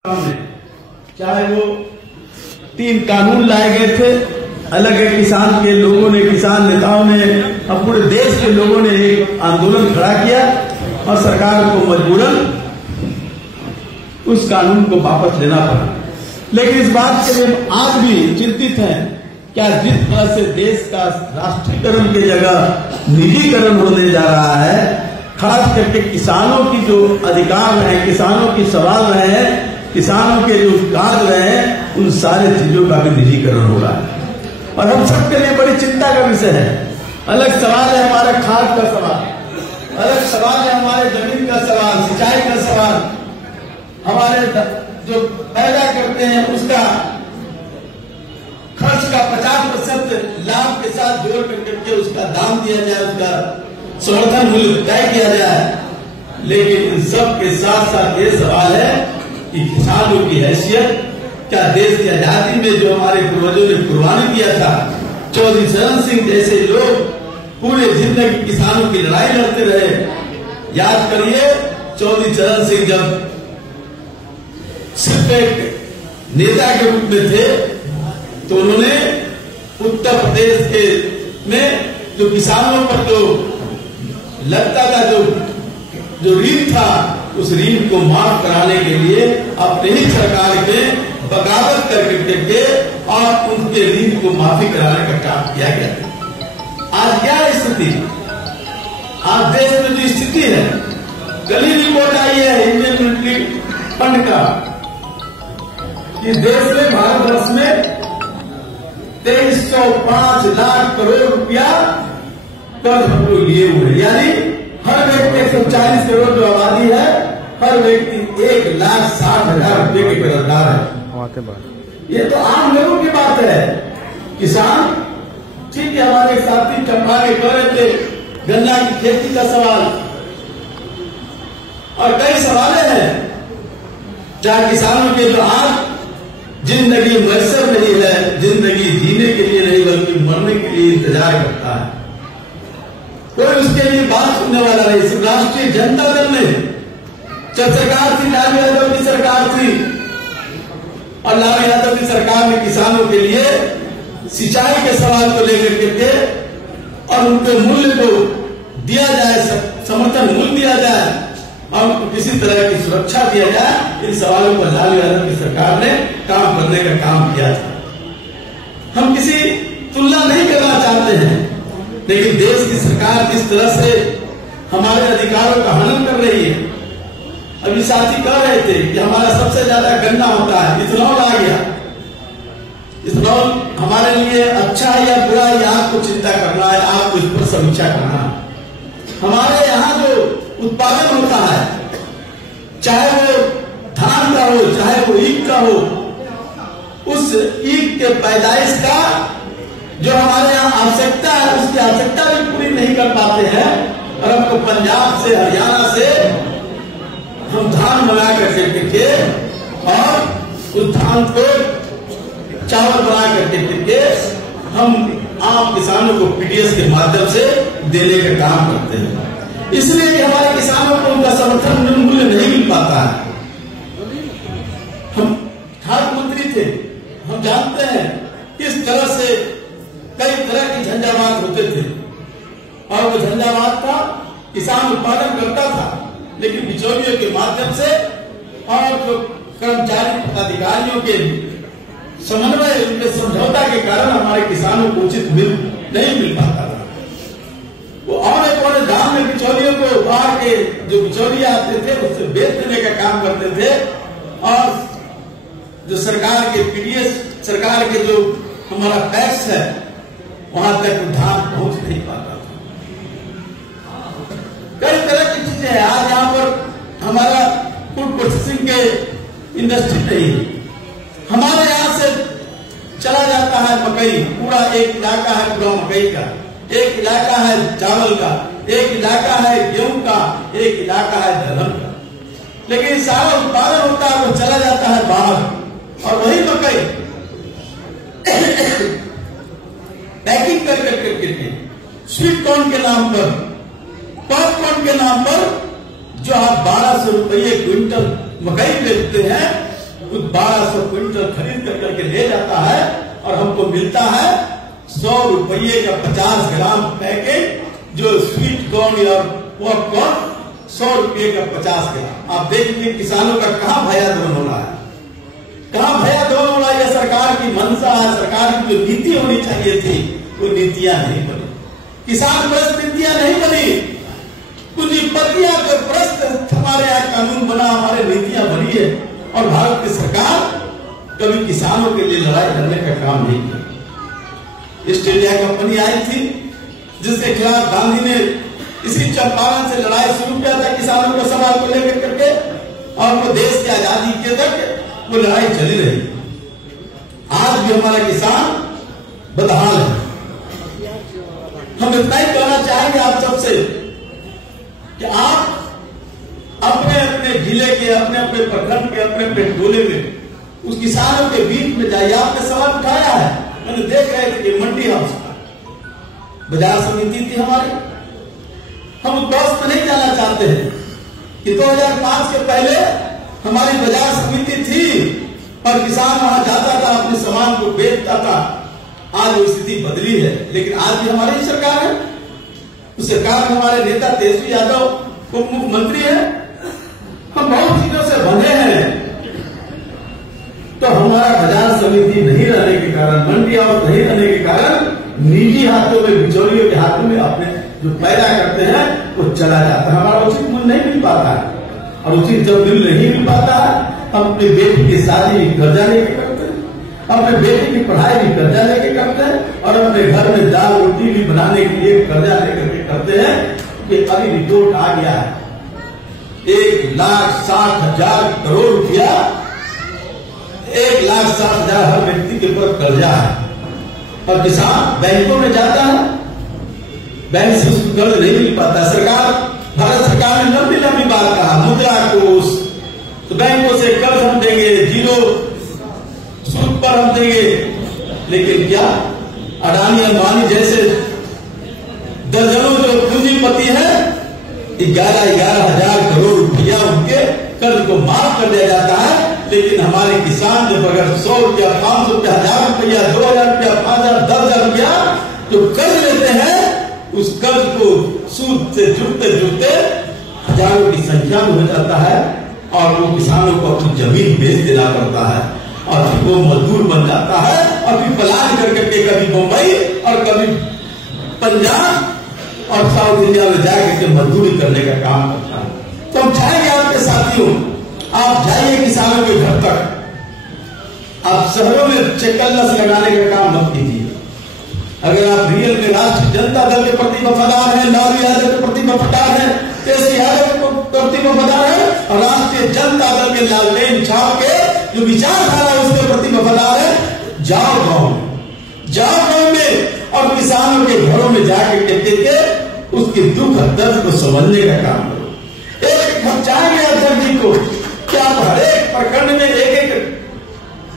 चाहे वो 3 कानून लाए गए थे, अलग है किसान के लोगों ने, किसान नेताओं ने और पूरे देश के लोगों ने एक आंदोलन खड़ा किया और सरकार को मजबूरन उस कानून को वापस लेना पड़ा। लेकिन इस बात के लिए आज भी चिंतित हैं, क्या जिस तरह से देश का राष्ट्रीयकरण की जगह निजीकरण होने जा रहा है, खास करके किसानों की जो अधिकार रहे, किसानों की सवाल रहे, किसानों के जो कार्य रहे, उन सारे चीजों का भी निजीकरण हो रहा है और हम सबके लिए बड़ी चिंता का विषय है। अलग सवाल है हमारे खाद का सवाल, अलग सवाल है हमारे जमीन का सवाल, सिंचाई का सवाल, हमारे जो पैदा करते हैं उसका खर्च का 50% लाभ के साथ जोड़ करके उसका दाम दिया जाए, उसका समर्थन मूल्य तय किया जाए। लेकिन इन सब के साथ साथ ये सवाल है कि किसानों की हैसियत, क्या देश की आजादी में जो हमारे पूर्वजों ने कुर्बानी किया था, चौधरी चरण सिंह जैसे लोग पूरे जिंदगी किसानों की लड़ाई लड़ते रहे। याद करिए, चौधरी चरण सिंह जब सिर्फ एक नेता के रूप में थे तो उन्होंने उत्तर प्रदेश के में जो किसानों पर जो लगता था, जो ऋण था, उस ऋण को माफ कराने के लिए अपने ही सरकार में बगावत करके और उनके ऋण को माफी कराने का काम किया गया। आज क्या स्थिति, आज देश में जो स्थिति है, कल ही रिपोर्ट आई है इंडियन मिलिट्री फंड का, इस देश में भारतवर्ष में 2305 लाख करोड़ रुपया कर्ज हम लोग लिए हुए, यानी हर व्यक्ति 140 करोड़ जो आबादी है, हर व्यक्ति 1,60,000 रुपये के कर्जदार है। ये तो आम लोगों की बात है। किसान, ठीक है, हमारे साथी चंपा के कह रहे थे गन्ना की खेती का सवाल और कई सवाल हैं जहां किसानों के जो आज जिंदगी मैसर नहीं है, जिंदगी जीने के लिए नहीं बल्कि मरने के लिए इंतजार करता है, कोई उसके लिए बात सुनने वाला नहीं। सिर्फ राष्ट्रीय जनता दल ने जब सरकार थी, लालू यादव की सरकार थी, और लालू यादव की सरकार ने किसानों के लिए सिंचाई के सवाल को लेकर के थे और उनके मूल्य को दिया जाए, समर्थन मूल्य दिया जाए और उनको किसी तरह की सुरक्षा दिया जाए, इन सवालों पर लालू यादव की सरकार ने काम करने का काम किया था। हम किसी तुलना नहीं करना चाहते हैं, लेकिन देश की सरकार जिस तरह से हमारे अधिकारों का हनन कर रही है, अभी साथी कह रहे थे कि हमारा सबसे ज्यादा गन्ना होता है, इथेनॉल आ गया। इथेनॉल हमारे लिए अच्छा है या बुरा, ये आपको चिंता करना है, आपको इस पर समीक्षा करना है। हमारे यहाँ जो उत्पादन होता है, चाहे वो धान का हो, चाहे वो ईख का हो, उस ईख के पैदाइश का जो हमारे यहाँ आवश्यकता है, उसकी आवश्यकता भी पूरी नहीं कर पाते हैं और हमको पंजाब से, हरियाणा से हम धान मंगा करके के और उस धान को चावल बना करके हम आम किसानों को पीडीएस के माध्यम से देने का काम करते हैं। इसलिए कि हमारे किसानों को उनका समर्थन मूल्य नहीं मिल पाता है। हम खाद्य मंत्री थे, हम जानते हैं किस तरह से कई तरह की झंझावात होते थे और वो झंझावात का किसान उत्पादन करता था, लेकिन बिचौलियों के माध्यम से और जो कर्मचारी पदाधिकारियों के समन्वय, उनके समझौता के कारण हमारे किसानों को उचित नहीं मिल पाता था। वो और गांव में बिचौलियों को बाहर के जो बिचौलिया आते थे उससे बेच देने का काम करते थे और जो सरकार के पीडीएस, सरकार के जो हमारा टैक्स है, वहां तक धान पहुंच नहीं पाता था। कई तरह की चीजें हैं। आज यहाँ पर हमारा फूड प्रोसेसिंग के इंडस्ट्री नहीं है। हमारे यहाँ से चला जाता है मकई, पूरा एक इलाका है पूरा मकई का, एक इलाका है चावल का, एक इलाका है गेहूं का, एक इलाका है दलहन का, लेकिन सारा उत्पादन होता है वो चला जाता है बाहर और वही मकई पैकिंग करके स्वीट कॉर्न के नाम पर, पॉपकॉर्न के नाम पर जो आप 1200 रुपये क्विंटल मकई बेचते हैं, 1200 क्विंटल खरीद करके ले जाता है और हमको मिलता है 100 रुपये का 50 ग्राम पैकेट, जो स्वीट कॉर्न और पॉपकॉर्न 100 रुपये का 50 ग्राम। आप देखिए किसानों का कहां भयादोलन हो रहा है, कहां भयादोलन हो रहा है। सरकार की मंशा है, सरकार की जो नीति होनी चाहिए थी वो नीतियां नहीं बनी, किसान प्रस्त नीतियां नहीं बनी, पूंजीपतियों के प्रस्त हमारे यहाँ कानून बना, हमारे नीतियां बनी है। और भारत की सरकार कभी किसानों के लिए लड़ाई करने का काम नहीं किया। ईस्ट इंडिया कंपनी आई थी जिसके खिलाफ गांधी ने इसी चंपारण से लड़ाई शुरू किया था, किसानों को सवाल को लेकर करके, और वो देश की आजादी के तक वो लड़ाई चली रही। आज भी हमारा किसान बदहाल है। हम इतना ही कहना चाहेंगे आप सबसे कि आप अपने अपने जिले के, अपने अपने प्रखंड के, अपने अपने टोले में उस किसानों के बीच में जाइए। आपने सवाल उठाया है, मैंने देख रहे थे कि मंडी हाउस बाजार समिति थी हमारी, हम उस में नहीं जाना चाहते हैं कि 2005 के पहले हमारी बाजार समिति थी और किसान वहां जाता था, अपने सामान को बेचता था। आज वो स्थिति बदली है, लेकिन आज भी हमारी सरकार है। उस सरकार में हमारे नेता तेजस्वी यादव उप मुख्यमंत्री है। हम बहुत चीजों से बंधे हैं, तो हमारा बाजार समिति नहीं रहने के कारण, मंडी हाउस नहीं रहने के कारण, निजी हाथों में, बिचौलियों के हाथों में अपने जो पैदा करते हैं वो चला जाता है। हमारा उचित मूल्य नहीं मिल पाता है, और उचित जब मूल्य नहीं मिल पाता है, हम अपनी बेटी की शादी भी कर्जा लेके करते हैं, अपने बेटी की पढ़ाई भी कर्जा लेके करते हैं, और अपने घर में दाल रोटी भी बनाने के लिए कर्जा लेकर के करते हैं। कि अभी रिपोर्ट आ गया है 1,60,000 करोड़ रुपया, 1,60,000 हर व्यक्ति के ऊपर कर्जा है। और किसान बैंकों में जाता है, बैंक से उसको कर्ज नहीं मिल पाता। सरकार, भारत सरकार ने लंबी लंबी बात कहा, मुद्रा कोष, तो बैंकों से कर्ज हम देंगे, 0 सूद पर हम देंगे, लेकिन क्या अडानी अंबानी जैसे दर्जनों जो पूंजीपति है 11,000 करोड़ रुपया उनके कर्ज को माफ कर दिया जाता है। लेकिन हमारे किसान जब अगर 100 रुपया, 500 रुपया, 1,000 रुपया, 2,000 रुपया, 5,000, 10,000 रुपया जो कर्ज लेते हैं, उस कर्ज को सूद से जुड़ते जुड़ते हजारों की संख्या में हो जाता है, और वो किसानों को अपनी जमीन बेच देना पड़ता है, और फिर वो मजदूर बन जाता है, और फिर पलायन करके कभी मुंबई और कभी पंजाब और साउथ इंडिया में जाकर के मजदूरी करने का काम करता है। तो हम चाहेंगे आपके साथियों, आप जाइए किसानों के घर तक। आप शहरों में चेकल्लस लगाने का काम मत कीजिए। अगर आप रियल में राष्ट्रीय जनता दल के प्रति वफादार हैं, लालू यादव के प्रति वफादार हैं, तेजस्वी यादव के प्रति वफादार है, और राष्ट्रीय जनता दल के लालटेन छाप के जो विचारधारा है उसके प्रति वफादार है, जाओ गांव में और किसानों के घरों में जाकर के उसके दुख दर्द को समझने का काम करो। एक हम चाहेंगे अध्यक्ष जी को कि आप हर एक प्रखंड में एक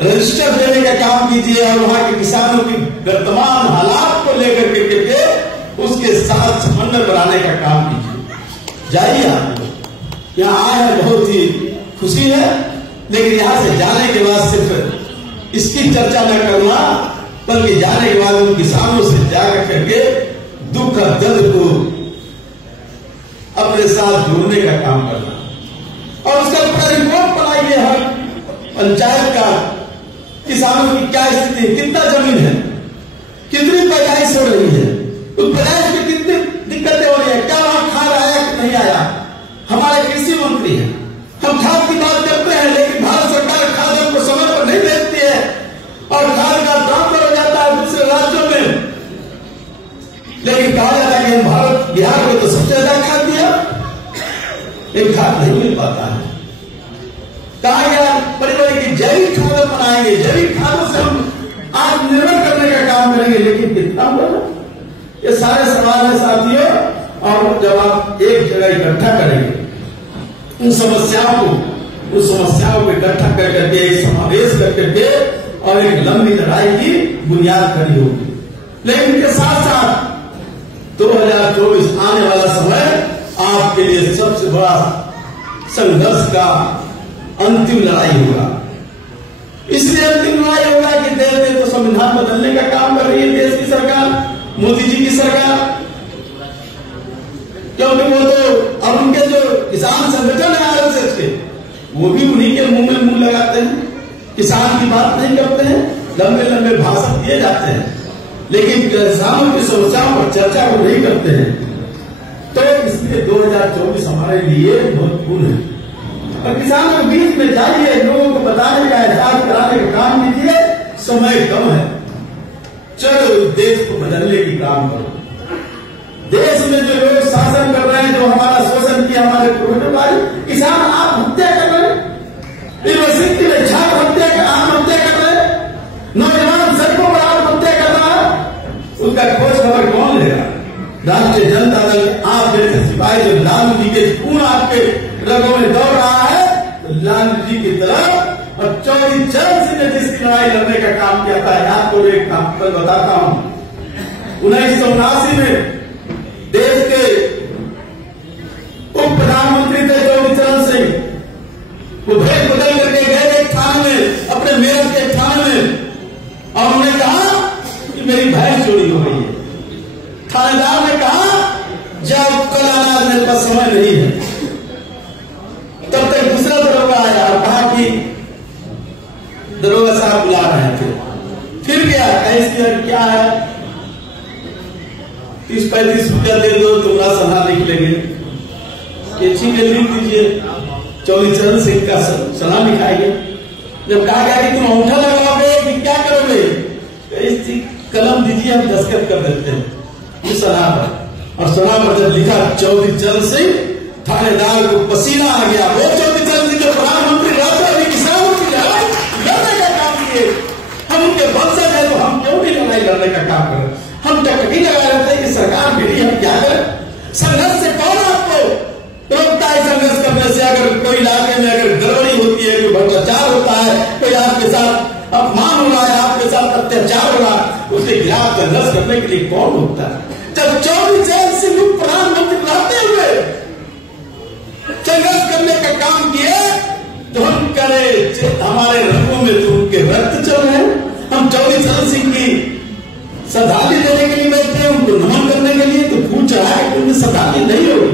रजिस्टर देने का काम कीजिए, और वहां के किसानों की वर्तमान हालात को लेकर के उसके साथ समन्वय बनाने का काम कीजिए। जाइए, आप यहाँ आए हैं, बहुत ही खुशी है, लेकिन यहाँ से जाने के बाद सिर्फ इसकी चर्चा न करना, बल्कि जाने के बाद उन किसानों से जाकर करके दुख और दर्द को अपने साथ जोड़ने का काम करना, और उसका पूरा रिपोर्ट बनाइए। हर पंचायत का किसानों की क्या स्थिति है, कितना जमीन है, कितनी पैदाइश हो रही है, उस पैदाइश में कितनी दिक्कतें हो रही है, क्या वहां खाद आया कि नहीं आया। हमारे कृषि मंत्री हैं, हम खाद की बात करते हैं, लेकिन भारत सरकार खाद हमको समय पर नहीं भेजती है, और खाद का ट्रांसफर हो जाता है दूसरे राज्यों में। लेकिन कहा जाता है कि हम भारत, बिहार में तो सबसे ज्यादा खाद दिया, एक खाद नहीं मिल पाता है। कहा गया परिवार की जैविक खाद बनाएंगे, जैविक खादों से हम आत्मनिर्भर करने का काम करेंगे, लेकिन कितना होगा। ये सारे सवाल है साथियों, और जब आप एक जगह इकट्ठा करेंगे उन समस्याओं को इकट्ठा कर करके एक समावेश कर करके और एक लंबी लड़ाई की बुनियाद खड़ी होगी। लेकिन इनके साथ साथ 2024 आने वाला समय आपके लिए सबसे बड़ा संघर्ष का अंतिम लड़ाई होगा। हैं, किसान की बात नहीं करते हैं, लंबे लंबे भाषण दिए जाते हैं, लेकिन किसानों की समस्याओं पर चर्चा वो नहीं करते हैं। तो इसलिए 2024 हमारे लिए महत्वपूर्ण है और किसानों के बीच में जाइए, लोगों को बताने का एहसास कराने का काम कीजिए। समय कम है, चलो देश को बदलने की काम करो। देश में जो लोग शासन कर रहे हैं, जो हमारा शोषण किया, हमारे पूर्वज, किसान आप हत्या कर रहे हैं, यूनिवर्सिटी में छात्र हत्या कर, आम हत्या कर रहे हैं, नौजवान सड़कों पर आम हत्या कर रहा है, उसका खोज खबर कौन लेगा? राष्ट्रीय जनता दल आप जैसे सिपाही जो लालू जी के खून आपके रगों में दौड़ रहा है, तो लालू जी की तरफ और चौधरी चरण सिंह ने जिसकी लड़ाई लड़ने का काम किया था, आपको एक काम कल बताता हूं। 1979 में देश के उप प्रधानमंत्री थे चौधरी चरण सिंह, वो भेद बदल करके गए एक थाने में, अपने मेरठ के थाने में, और उन्होंने कहा कि मेरी भैंस चोरी हो गई है। थानेदार ने कहा जब कल आना, मेरे पास समय नहीं है। तब तक दूसरा दरोगा आया और कहा कि दरोगा साहब बुला रहे थे। फिर क्या क्या है, 30-35 रुपया दे दो, तुम्हारा सलाह लिख लेंगे। ठीक है, लिख दीजिए। चौधरी चरण सिंह का सलाह लिखाइए। जब कहा गया कि तुम अंगूठा लगाओगे कि क्या करोगे, कलम दीजिए, हम दस्तखत कर देते हैं इस सलाह पर। और सलाह पर जब लिखा चौधरी चरण सिंह, थानेदार को पसीना आ गया। वो चौधरी चरण सिंह जो प्रधानमंत्री राज्य किसानों की लड़ाई लड़ने का काम किए, हम उनके वंशज है, तो हम क्यों नहीं लड़ाई लड़ने का काम करें? हम टकटकी लगा लेते हैं कि सरकार मिली, हम क्या करें? संघर्ष से कौन आपको रोकता है? संघर्ष करने से अगर कोई इलाके में अगर गड़बड़ी होती है, कोई भ्रष्टाचार होता है, कोई आपके साथ अपमान हो रहा है, आपके साथ अत्याचार हो रहा है, उसके खिलाफ संघर्ष करने के लिए कौन होता है? जब चौधरी चरण सिंह प्रधानमंत्री रहते हुए संघर्ष करने का काम किए, तो हम करे हमारे रंगों में तो उनके रक्त चल रहे हैं। हम चौधरी चरण सिंह की श्रद्धांजलि देने के लिए बैठे हैं, उनको नमन करने के लिए, तो पूछ रहा है कि उनकी श्रद्धांजलि नहीं होगी।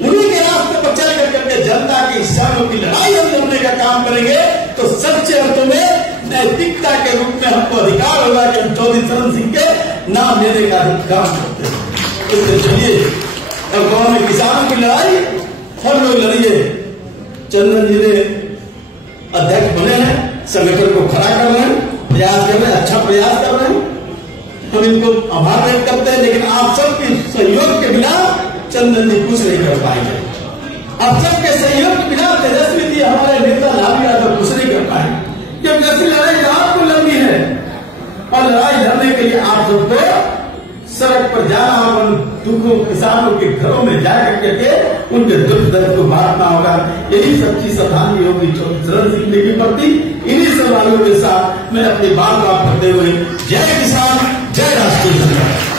उन्हीं के रास्ते पर चल करके जनता की इच्छाओं की लड़ाई हम लड़ने का काम करेंगे, तो सच्चे अर्थों में नैतिकता के रूप में हमको अधिकार होगा कि हम चौधरी चरण सिंह के नाम लेने का काम करते हैं। इसलिए चलिए, अब गांव में किसानों की लड़ाई हर लोग लड़िए। चंदन जी ने अध्यक्ष बने हैं, संगठन को खड़ा कर रहे हैं, प्रयास कर रहे हैं, अच्छा प्रयास कर रहे हैं, हम इनको आभार व्यक्त करते हैं। लेकिन आप सबके सहयोग के बिना चंदन जी कुछ नहीं कर पाएंगे। आप सबके सहयोग के बिना तेजस्वी जी, हमारे नेता लालू यादव कुछ नहीं कर पाएंगे, क्योंकि ऐसी लड़ाई आपको लड़नी है। और लड़ाई लड़ने के लिए आप सबको सड़क पर जाना और दुखों किसानों के घरों में जाकर के उनके दुख दर्द को बांटना होगा। यही सच्ची श्रद्धांजलि होगी चौधरी चरण सिंह के प्रति। इन्हीं सवालों के साथ मैं अपनी बात करते हुए जय किसान, जय राष्ट्रीय जनता।